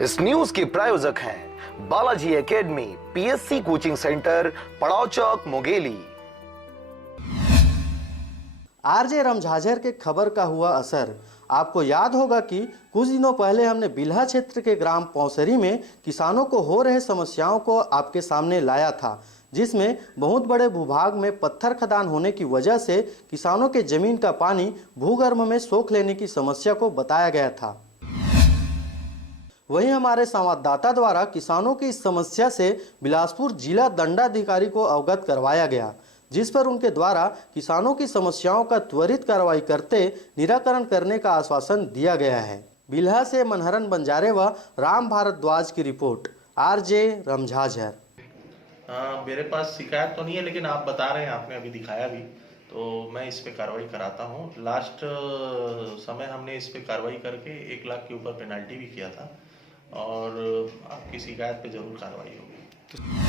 इस न्यूज के प्रायोजक हैं Balaji academy, PSC coaching centre, पड़ाव चौक, मुंगेली। आरजे रमझाझर के खबर का हुआ असर। आपको याद होगा कि कुछ दिनों पहले हमने बिल्हा क्षेत्र के ग्राम पौसरी में किसानों को हो रहे समस्याओं को आपके सामने लाया था, जिसमें बहुत बड़े भूभाग में पत्थर खदान होने की वजह से किसानों के जमीन का पानी भूगर्भ में सोख लेने की समस्या को बताया गया था। वहीं हमारे संवाददाता द्वारा किसानों की इस समस्या से बिलासपुर जिला दंडाधिकारी को अवगत करवाया गया, जिस पर उनके द्वारा किसानों की समस्याओं का त्वरित कार्रवाई करते निराकरण करने का आश्वासन दिया गया है। बिल्हा से मनहरन बंजारे व राम भारद्वाज की रिपोर्ट, आरजे रमझाझर। मेरे पास शिकायत तो नहीं है, लेकिन आप बता रहे हैं, आपने अभी दिखाया भी, तो मैं इस पे कार्रवाई कराता हूँ। लास्ट समय हमने इस पे कार्रवाई करके 1 लाख के ऊपर पेनल्टी भी किया था और आपकी शिकायत पे जरूर कार्रवाई होगी।